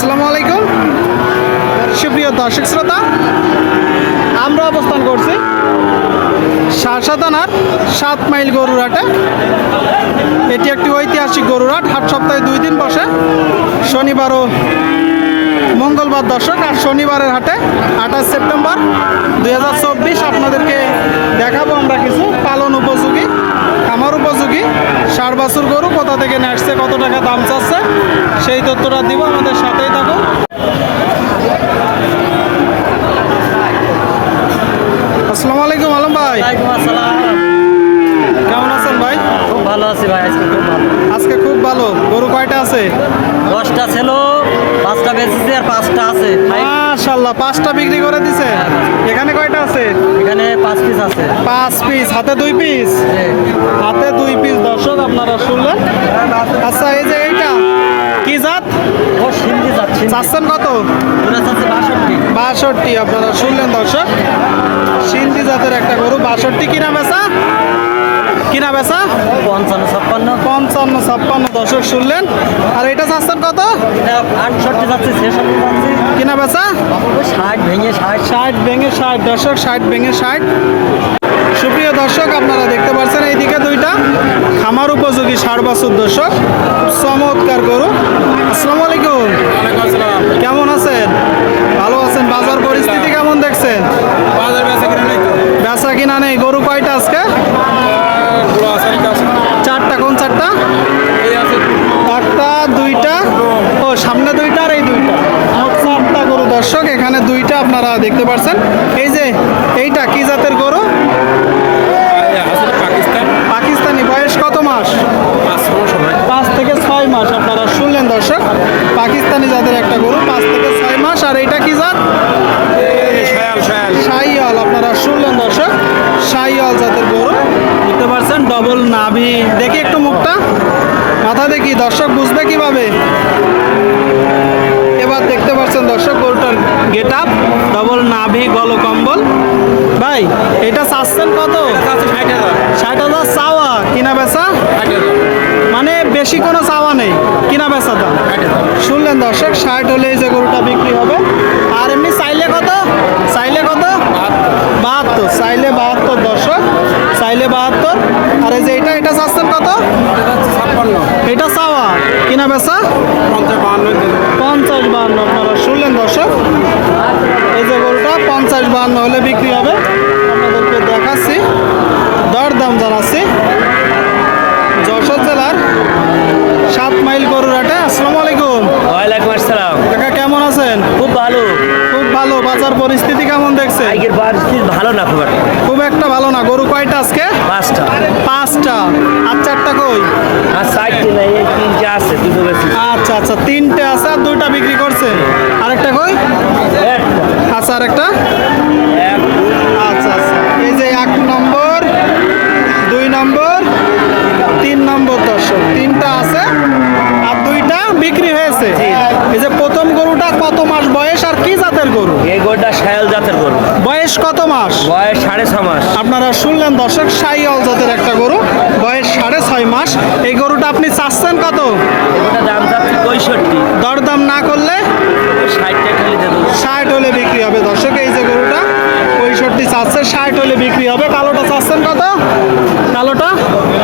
আসসালামু আলাইকুম। সুপ্রিয় দর্শক শ্রোতা, আমরা অবস্থান করছি সারসা থানার সাত মাইল গরুরহাটে এটি একটি ঐতিহাসিক গরুরহাট হাট সপ্তাহে দুই দিন বসে। শনিবার ও মঙ্গলবার দর্শক, আর শনিবারের হাটে আঠাশ সেপ্টেম্বর দু হাজার চব্বিশ। আপনাদেরকে দেখাবো আমরা কিছু পালন উপযোগী, খামার উপযোগী ষাট বাছুর গরু, কোথা থেকে নিয়ে আসছে, কত টাকা দাম চাচ্ছে আসসালামু আলাইকুম আলম ভাই। কেমন আছেন ভাই? খুব ভালো আছি ভাই আজকে খুব ভালো। আজকে খুব ভালো। গরু কয়টা আছে? দশটা ছিল পাঁচটা বেঁচেছি আর পাঁচটা আছে। মাশাল্লাহ পাঁচটা বিক্রি করে দিছে। এখানে কয়টা আছে? এখানে পাঁচ পিস আছে। পাঁচ পিস হাতে দুই পিস? হাতে দুই পিস দর্শক আপনারা শুনলেন। আচ্ছা এই যে এইটা কি জাত? ও সিন্ধি যাচ্ছে চাচ্ছেন কত? যাচ্ছে বাষট্টি আপনারা শুনলেন দর্শক। সিন্ধি জাতের একটা গরু বাষট্টি কিনা বেচা? কিনা বেচা? পঞ্চান্ন ছাপ্পান্ন। পঞ্চান্ন ছাপ্পান্ন দর্শক শুনলেন। আর এটা চাচ্ছেন কত? এটা আটষট্টি যাচ্ছে ছেষট্টি যাচ্ছে। কিনা বেচা? ষাট ভেঙে ষাট। ষাট ভেঙে ষাট দর্শক ষাট ভেঙে ষাট। সুপ্রিয় দর্শক আপনারা দেখতে পাচ্ছেন এইদিকে দুইটা। খামার উপযোগী ষাট বছর দর্শক। চমৎকার গরু। আসসালামু আলাইকুম। কেমন আছেন? বাজার পরিস্থিতি কেমন দেখছেন? বাজার বেচা কিনে নাই বেচা কিনা নেই। গরু কয়টা আজকে? চারটা কোন চারটা? একটা দুইটা? ও সামনে দুইটা আর এই দুইটা। চারটা গরু। দর্শক এখানে দুইটা আপনারা দেখতে পাচ্ছেন এই যে এইটা কি জাতের গরু? পাকিস্তান। পাকিস্তানি। বয়স কত মাস। পাঁচ থেকে ছয় মাস আপনারা শুনলেন দর্শক। পাকিস্তানি জাতের একটা গরু পাঁচ থেকে ছয় মাস আর এইটা কি জাত শাহিয়াল, আপনারা শুনলেন দর্শক, শাহিয়াল জাতের গরু। দেখতে পাচ্ছেন ডবল নাভি। দেখি একটু মুখটা। মাথা দেখি, দর্শক বুঝবে কীভাবে? এবার দেখতে পাচ্ছেন দর্শক গরুটার গেট আপ ডবল নাভি গল কম্বল। ভাই, এটা চাচ্ছেন কত? ষাট হাজার চাওয়া, কিনা বেচা? মানে বেশি কোনো চাওয়া নেই, কিনা বেচা দাম? শুনলেন দর্শক, ষাট হলে এই যে গরুটা বিক্রি হবে আর এমনি চাইলে কত চাইলে কত বাহাত্তর চাইলে বাহাত্তর দর্শক চাইলে বাহাত্তর আর এই যে এটা এটা চাচ্ছেন কত এটা হচ্ছে ছাপ্পান্ন এটা চাওয়া কিনা বেচা? পঞ্চাশ বাহান্ন আপনারা শুনলেন দর্শক। এই যে গরুটা পঞ্চাশ বাহান্ন হলে বিক্রি হবে। আপনাদেরকে দেখাচ্ছি দরদাম জানাচ্ছি। যশোর জেলার সাত মাইল গরুরাটে আসসালামু আলাইকুম। ওয়ালাইকুম আসসালাম। কাকা কেমন আছেন? খুব ভালো। খুব ভালো। বাজার পরিস্থিতি কেমন দেখছে আজকের পরিস্থিতি ভালো না খুব একটা। খুব একটা ভালো না। গরু কয়টা আজকে? পাঁচটা। পাঁচটা। আর চারটা কই? আর চারটে নাই এই তিনটে আচ্ছা তিনটে আছে আর দুইটা বিক্রি করছে। আরেকটা কই? একটা আচ্ছা আরেকটা? আচ্ছা আচ্ছা। এই যে এক নম্বর দুই নম্বর তিন নম্বর দর্শক। তিনটা আছে আর দুইটা বিক্রি হয়েছে। এই যে প্রথম গরুটা কত মাস বয়স আর কি জাতের গরু? এই গোটা শায়াল জাতের গরু। বয়স কত মাস? বয়স সাড়ে ছ মাস। আপনারা শুনলেন দর্শক সাইয়াল জাতের একটা গরু। বয়স সাড়ে ছয় মাস। এই গরুটা আপনি চাচ্ছেন কত ওটা দাম যাচ্ছে পঁয়ষট্টি দরদাম না করলে ষাট টাকা হলে দেবো ষাট হলে বিক্রি হবে দর্শক এই যে গরুটা পঁয়ষট্টি চাচ্ছে ষাট হলে বিক্রি হবে কালোটা চাচ্ছেন কত কালোটা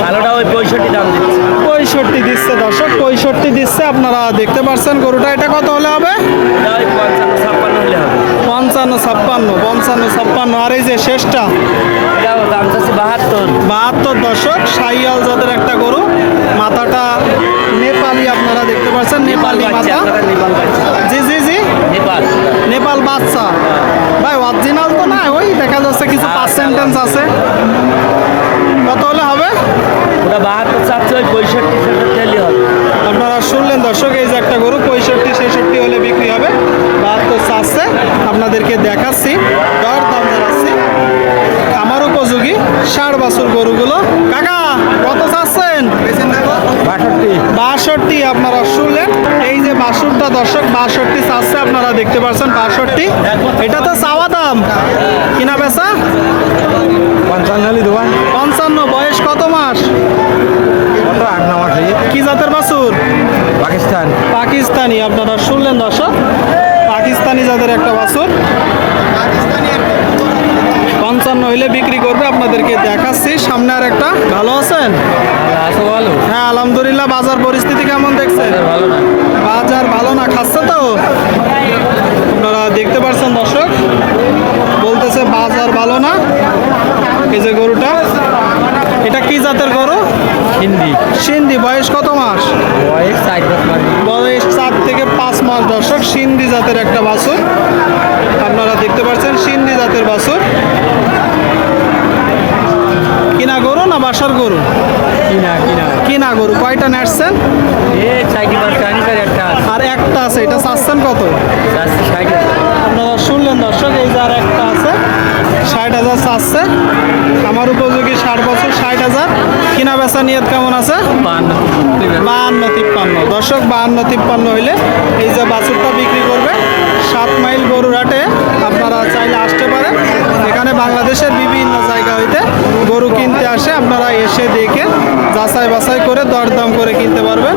ভালোটা ওই পঁয়ষট্টি দাম দিচ্ছে। পঁয়ষট্টি দিচ্ছে দর্শক পঁয়ষট্টি দিচ্ছে। আপনারা দেখতে পাচ্ছেন গরুটা। এটা কত হলে হবে? পঞ্চান্ন ছাপ্পান্ন পঞ্চান্ন ছাপ্পান্ন আর এই যে শেষটা? বাহাত্তর। বাহাত্তর দশক সাইয়াল জাতের একটা গরু। মাথাটা নেপালি আপনারা দেখতে পাচ্ছেন নেপাল মাথা। জি জি জি। নেপাল। নেপাল বাচ্চা। ভাই অরিজিনাল তো না ওই দেখা যাচ্ছে কিছু আচ্ছা, পার্সেন্টেজ আছে কত হলে হবে ওটা বাহাত্তর চাচ্ছে ওই পঁয়ষট্টি ছেষট্টি হলে হবে। আপনারা শুনলেন দর্শক এই যে একটা গরু পঁয়ষট্টি ছেষট্টি হলে বিক্রি হবে। বাহাত্তর চাচ্ছে আপনাদেরকে দেখাচ্ছি দর দাম জানাচ্ছি। আমার উপযোগী ষাট বছর গরুগুলো। কাকা কত চাচ্ছেন? বাষট্টি। বাষট্টি আপনারা শুনলেন। এই যে বাষট্টা দর্শক বাষট্টি চাচ্ছে আপনারা দেখতে পাচ্ছেন বাষট্টি। এটা তো চাওয়া দাম। কিনা বেচা? হইলে বিক্রি করবে আপনাদেরকে দেখাচ্ছি। সামনে আর একটা। ভালো আছেন? ভালো। হ্যাঁ আলহামদুলিল্লাহ বাজার পরিস্থিতি কেমন দেখছেন? ভালো না। বাজার ভালো না খাচ্ছে তো? আপনারা দেখতে পাচ্ছেন দর্শক? বলতেছে বাজার ভালো না। এই যে গরুটা এটা কি জাতের গরু? হিন্দি সিন্ধি বয়স কত মাস? বয়স চার বয়স চার থেকে পাঁচ মাস দর্শক। সিন্ধি জাতের একটা বাছুর। আপনারা দেখতে পাচ্ছেন সিন্ধি জাতের বাছুর। বাসার গরু? কিনা কিনা। কিনা গরু? কয়টা একটা আর একটা আছে এটা চাচ্ছেন কত? আপনারা শুনলেন দর্শক এই যে আর একটা আছে ষাট হাজার চাচ্ছে। আমার উপযোগী ষাট বছর ষাট হাজার। কিনা বেচা নিয়ত কেমন আছে? বাহান্ন তিপ্পান্ন। দর্শক বাহান্ন তিপ্পান্ন হইলে এই যে বাছুরটা বিক্রি করবে এসে দেখে যাচাই বাছাই করে দরদাম করে কিনতে পারবেন।